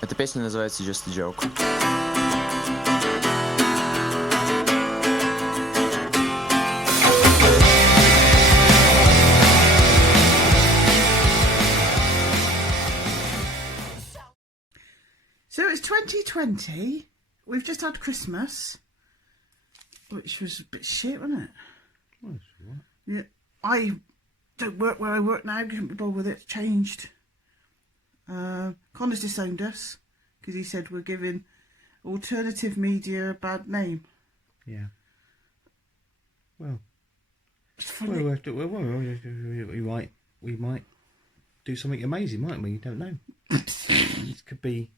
Эта песня называется Just a Joke. So it's 2020. We've just had Christmas, which was a bit shit, wasn't it? Well, that's all right. Yeah, I don't work where I work now. Couldn't be bothered with it. It's changed. Connor's disowned us because he said we're giving alternative media a bad name. Yeah. Well, It's funny. we might do something amazing, mightn't we? You don't know. This could be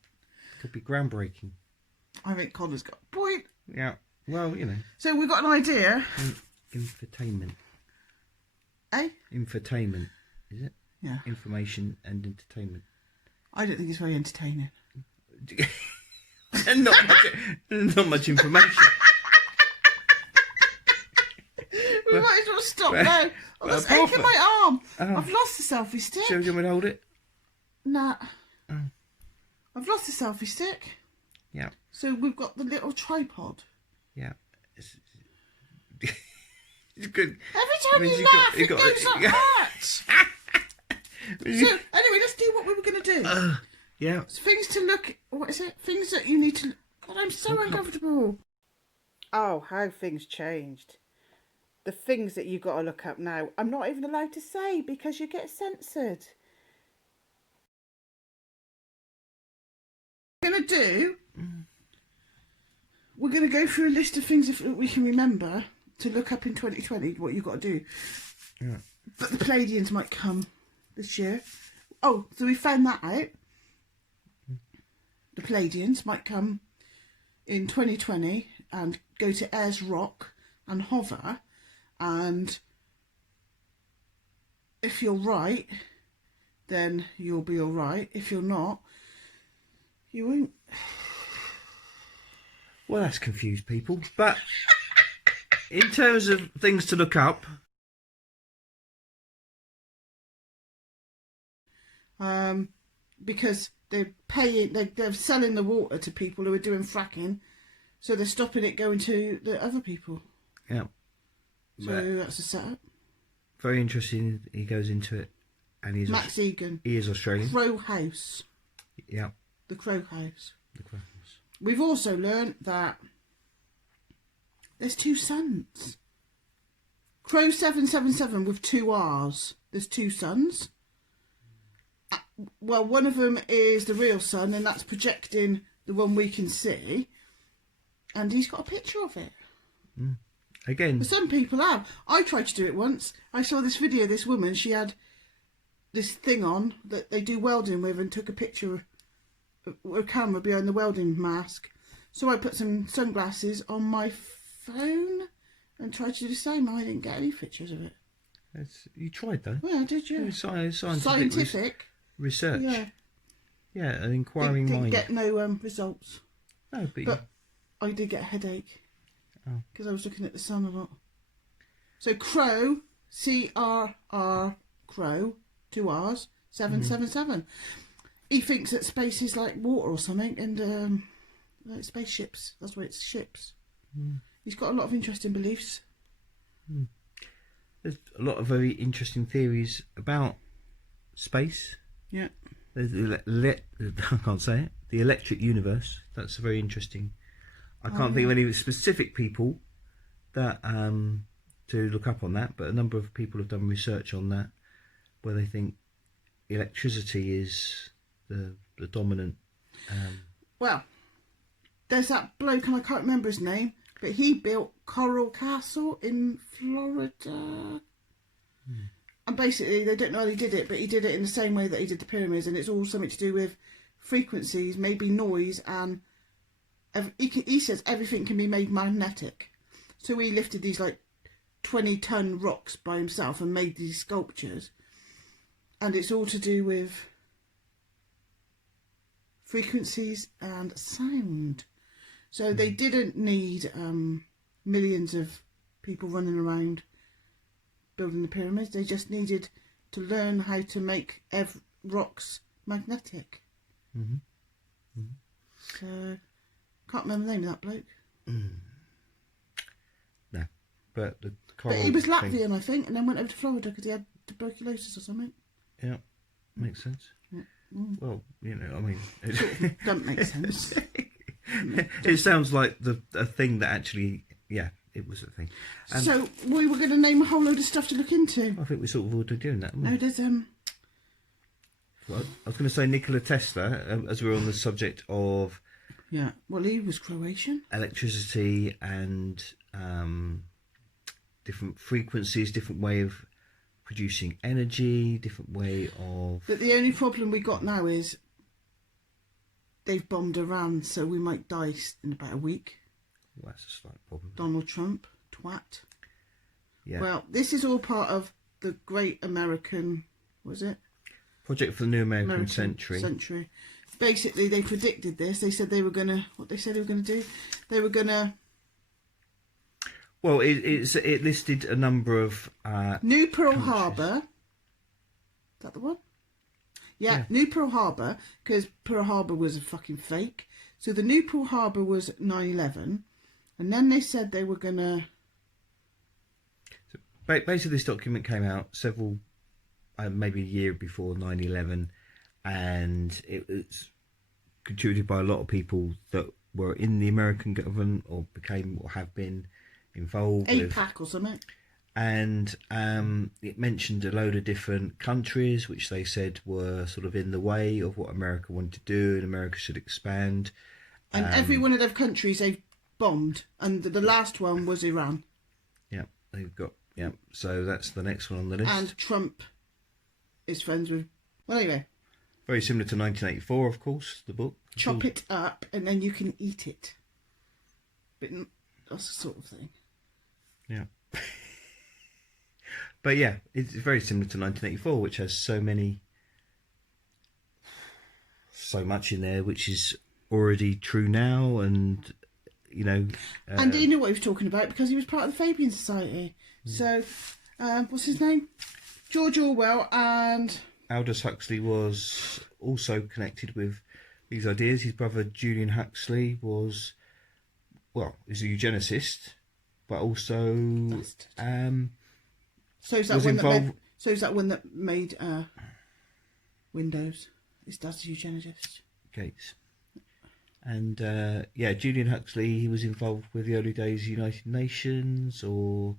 groundbreaking. I think Connor's got a point. Yeah. Well, you know. So we've got an idea. Infotainment. Eh? Infotainment, is it? Yeah. Information and entertainment. I don't think it's very entertaining. And not much information. We might as well stop now. Oh, that's aching my arm. I've lost the selfie stick. Shall we hold it? Nah. I've lost the selfie stick. Yeah. So we've got the little tripod. Yeah. It's good. Every time you laugh, it goes like that. So anyway, let's do what we were going to do. Yeah. It's things to look. What is it? Things that you need to. God, I'm so uncomfortable. Oh, how things changed. The things that you've got to look up now. I'm not even allowed to say because you get censored. We're going to do. We're going to go through a list of things if we can remember to look up in 2020. What you've got to do. Yeah. But the Palladians might come this year. Oh, so we found that out. The Palladians might come in 2020 and go to Ayers Rock and hover, and if you're right, then you'll be all right. If you're not, you won't. Well, that's confused people. But in terms of things to look up, because they're paying, they're selling the water to people who are doing fracking, so they're stopping it going to the other people. yeah. So that's a setup. Very interesting. He goes into it, and he's Max Egan. He is Australian. Crow House. Yeah. The Crow House. The Crow House. We've also learned that there's two suns. Crow 777 with two R's. There's two suns. Well, one of them is the real sun, and that's projecting the one we can see. And he's got a picture of it. Again. But some people have. I tried to do it once. I saw this video, this woman, she had this thing on that they do welding with and took a picture of a camera behind the welding mask. So I put some sunglasses on my phone and tried to do the same. I didn't get any pictures of it. You tried though. Well, did you? Scientific research. Yeah. Yeah, an inquiring didn't mind. get no results. No, But I did get a headache. Because I was looking at the sun a lot. So Crow, C-R-R, Crow, 2 R's, 777. He thinks that space is like water or something, and like spaceships. That's why it's ships. He's got a lot of interesting beliefs. There's a lot of very interesting theories about space. Yeah. There's I can't say it. The electric universe. That's very interesting. I can't think of any specific people that to look up on that, but a number of people have done research on that, where they think electricity is the dominant. Well, there's that bloke, and I can't remember his name, but he built Coral Castle in Florida. And basically, they don't know how he did it, but he did it in the same way that he did the pyramids, and it's all something to do with frequencies, maybe noise, and he says everything can be made magnetic. So he lifted these like 20-ton rocks by himself and made these sculptures, and it's all to do with frequencies and sound. So they didn't need millions of people running around building the pyramids. They just needed to learn how to make rocks magnetic. So, can't remember the name of that bloke. No, but the But he was thing- Latvian, I think, and then went over to Florida because he had tuberculosis or something. Yeah, makes sense. Well, you know, I mean, Doesn't make sense. it sounds like a thing that actually, yeah, it was a thing. And So we were going to name a whole load of stuff to look into. I think we sort of already doing that. No, there's Well, I was going to say Nikola Tesla, as we're on the subject of yeah. Well, he was Croatian. electricity and different frequencies, different way of producing energy, different way of. But the only problem we got now is they've bombed Iran, so we might die in about a week. Well, that's a slight problem. Donald Trump, twat. Yeah. Well, this is all part of the Great American, was it? Project for the New American Century. Basically, they predicted this. They said they were gonna. What they said they were gonna do? They were gonna. Well, it listed a number of New Pearl countries. Harbor. Is that the one? Yeah, New Pearl Harbor, because Pearl Harbor was a fucking fake. So the New Pearl Harbor was 9/11, and then they said they were gonna. So basically, this document came out several, maybe a year before 9/11, and it was contributed by a lot of people that were in the American government or became or have been involved with. APAC or something. And it mentioned a load of different countries which they said were sort of in the way of what America wanted to do, and America should expand. And every one of those countries they've bombed, and the last one was Iran. Yeah, they've got. Yeah, so that's the next one on the list. And Trump is friends with. Well, anyway, very similar to 1984, of course, the book. chop it up and then you can eat it. But that's the sort of thing. Yeah. But yeah, it's very similar to 1984, which has so much in there, which is already true now, and you know. And he knew what he was talking about because he was part of the Fabian Society. So, what's his name? George Orwell and Aldous Huxley was also connected with these ideas. His brother Julian Huxley was, well, he's a eugenicist, but also so is that was one involved. that one that made Windows? His dad's a eugenicist. Gates. And yeah, Julian Huxley, he was involved with the early days United Nations or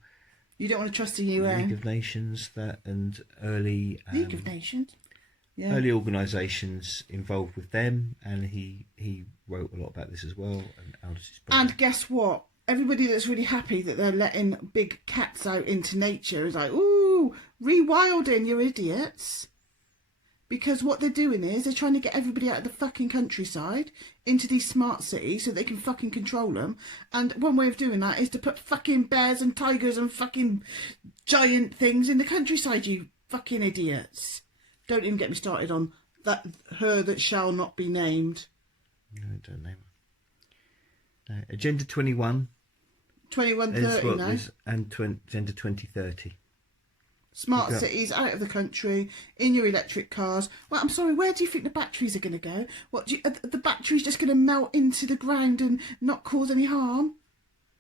You don't want to trust the UN. League of Nations, and early League of Nations. Yeah. early organisations involved with them, and he wrote a lot about this as well. And Aldous' brother. And guess what? Everybody that's really happy that they're letting big cats out into nature is like, ooh, rewilding, you idiots. Because what they're doing is they're trying to get everybody out of the fucking countryside into these smart cities so they can fucking control them. And one way of doing that is to put fucking bears and tigers and fucking giant things in the countryside, you fucking idiots. Don't even get me started on that her that shall not be named. No, don't name her. No, Agenda 21 2130 is what now. this, and Agenda 2030. Smart Yeah. cities out of the country, in your electric cars. Well, I'm sorry, where do you think the batteries are going to go? What, are the batteries just going to melt into the ground and not cause any harm?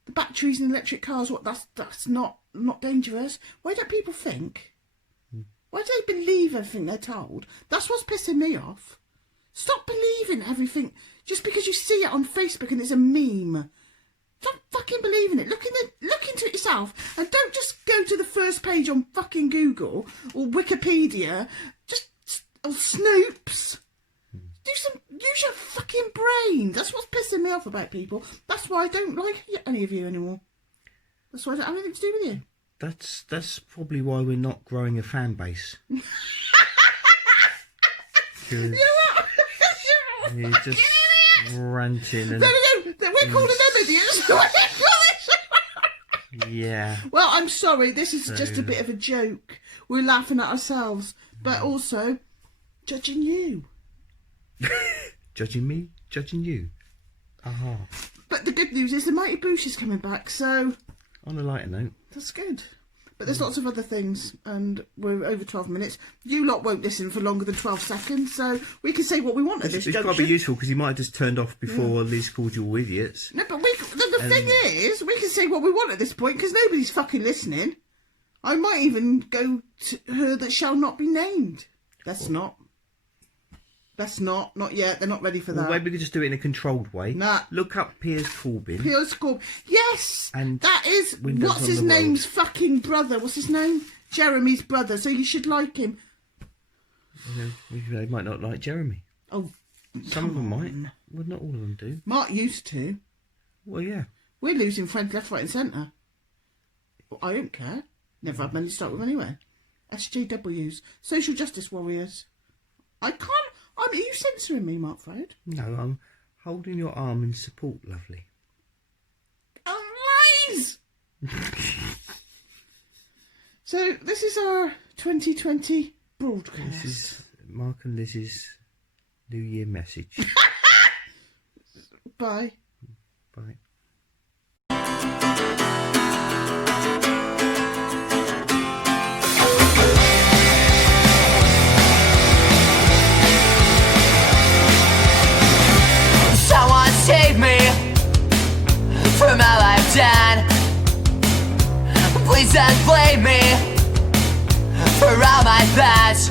The batteries in electric cars, what? That's not dangerous. Why don't people think? Why do they believe everything they're told? That's what's pissing me off. Stop believing everything just because you see it on Facebook and it's a meme. Stop fucking believing it. Look into it yourself, and don't just go to the first page on fucking Google or Wikipedia. Or Snopes. Use your fucking brain. That's what's pissing me off about people. That's why I don't like any of you anymore. That's why I don't have anything to do with you. That's probably why we're not growing a fan base. 'Cause you're just ranting and There we go. We're calling them idiots. yeah. Well, I'm sorry. This is just a bit of a joke. We're laughing at ourselves, but also judging you. Judging me, judging you. Aha. But the good news is the Mighty Boosh is coming back, so On a lighter note, that's good. But there's lots of other things, and we're over 12 minutes. You lot won't listen for longer than 12 seconds, so we can say what we want at this junction. It's got to be useful, because you might have just turned off before Liz called you all idiots. No, but the thing is, we can say what we want at this point, because nobody's fucking listening. I might even go to her that shall not be named. That's not yet. They're not ready for that. Well, maybe we could just do it in a controlled way. Nah. Look up Piers Corbyn. Piers Corbyn. Yes! And that is, Windows what's on his the name's World. fucking brother? What's his name? Jeremy's brother, so you should like him. They might not like Jeremy. Oh, Some of them might. Well, not all of them do. Mark used to. Well, yeah. We're losing friends left, right and centre. Well, I don't care. Never had many to start with anyway. SJWs. Social justice warriors. I can't... are you censoring me, Mark Fred? No, I'm holding your arm in support, lovely. Oh, lies! So, this is our 2020 broadcast. This is Mark and Liz's New Year message. Bye. Bye. Someone save me from all I've done. Please don't blame me for all my thoughts.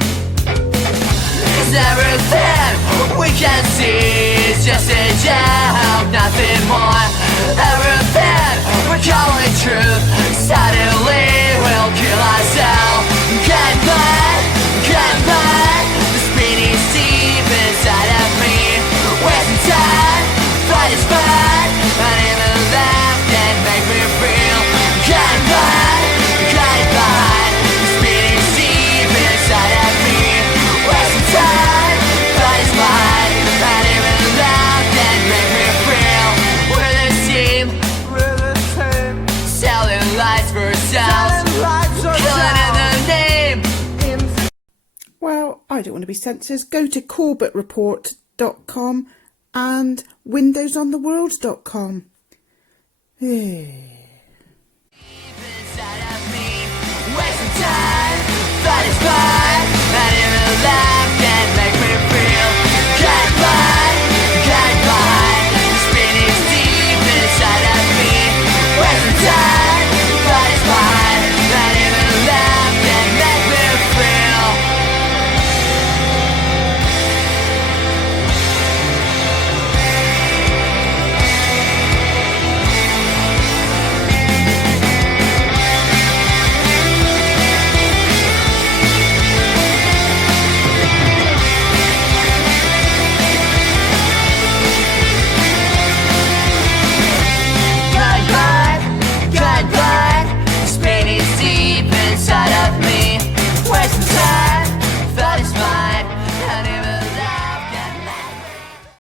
'Cause everything we can see is just a joke, nothing more. Everything we're calling truth suddenly will kill ourselves. Can't find the spinning deep inside of me. Wasting time, fight is fun, and even laugh can make me feel. Can't find the spinning deep inside of me. Wasting time, fight is fun, and even laugh can make me feel. We're the team, selling lies for ourselves, killing in the name. Well, I don't want to be censored. Go to corbettreport.com and windowsontheworld.com.